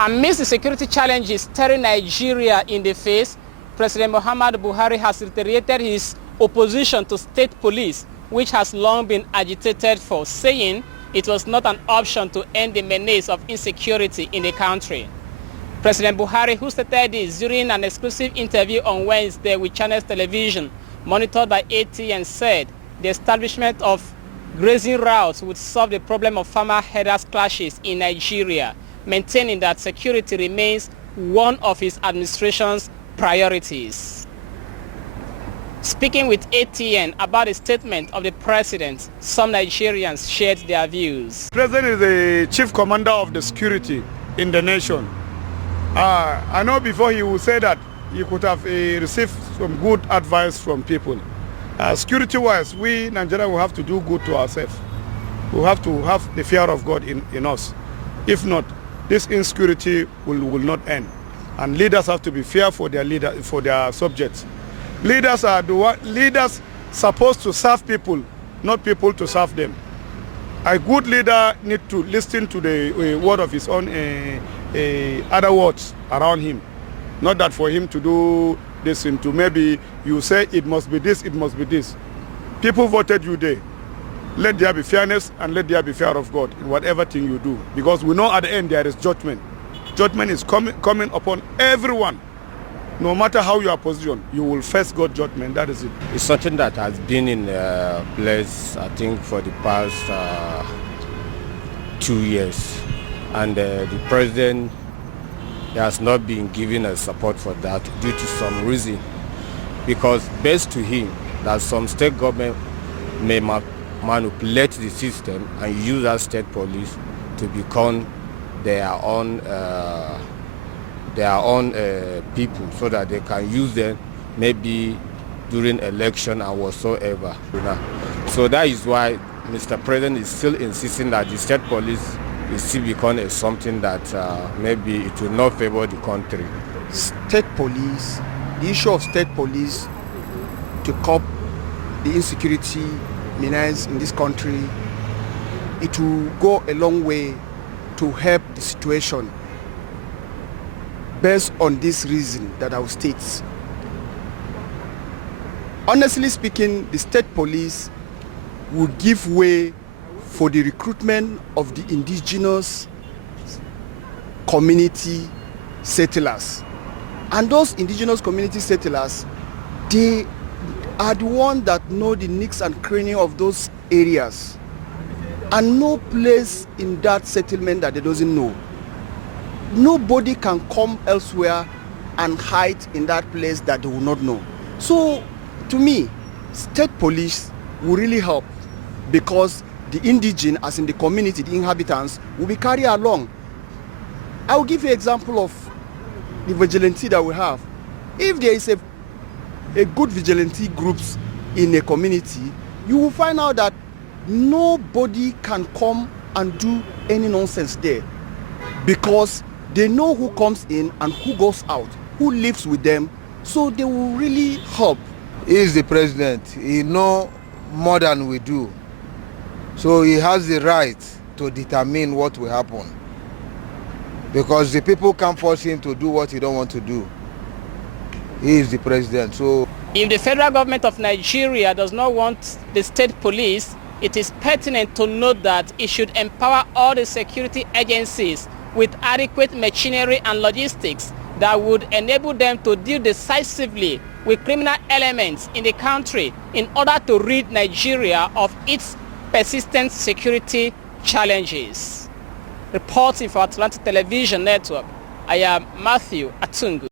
Amidst the security challenges staring Nigeria in the face, President Muhammadu Buhari has reiterated his opposition to state police, which has long been agitated for, saying it was not an option to end the menace of insecurity in the country. President Buhari, who stated this during an exclusive interview on Wednesday with Channels Television, monitored by ATN, said the establishment of grazing routes would solve the problem of farmer-herders clashes in Nigeria, maintaining that security remains one of his administration's priorities. Speaking with ATN about the statement of the president, some Nigerians shared their views. The president is the chief commander of the security in the nation. I know before he would say that he could have received some good advice from people. Security-wise, we Nigerians will have to do good to ourselves. We have to have the fear of God in us. If not, this insecurity will not end. And leaders have to be fair for their subjects. Leaders are leaders supposed to serve people, not people to serve them. A good leader needs to listen to the word of his own other words around him. Not that for him to do this into maybe you say it must be this, it must be this. People voted you there. Let there be fairness and let there be fear of God in whatever thing you do. Because we know at the end there is judgment. Judgment is coming upon everyone. No matter how you are positioned, you will face God's judgment. That is it. It's something that has been in place, I think, for the past 2 years. And the president has not been given a support for that due to some reason. Because based to him, that some state government may manipulate the system and use our state police to become their own people, so that they can use them maybe during election and whatsoever. So that is why Mr. President is still insisting that the state police is still become something that maybe it will not favor the country. State police, the issue of state police to curb the insecurity menace in this country, it will go a long way to help the situation based on this reason that I will state. Honestly speaking, the state police will give way for the recruitment of the indigenous community settlers. And those indigenous community settlers, they are the ones that know the nooks and crannies of those areas. And no place in that settlement that they doesn't know. Nobody can come elsewhere and hide in that place that they will not know. So, to me, state police will really help, because the indigenous, as in the community, the inhabitants, will be carried along. I will give you an example of the vigilante that we have. If there is a good vigilante groups in a community, you will find out that nobody can come and do any nonsense there, because they know who comes in and who goes out, who lives with them, so they will really help. He is the president. He knows more than we do. So he has the right to determine what will happen, because the people can't force him to do what he don't want to do. He is the president. So if the federal government of Nigeria does not want the state police, it is pertinent to note that it should empower all the security agencies with adequate machinery and logistics that would enable them to deal decisively with criminal elements in the country in order to rid Nigeria of its persistent security challenges. Reporting for Atlantic Television Network, I am Matthew Atungu.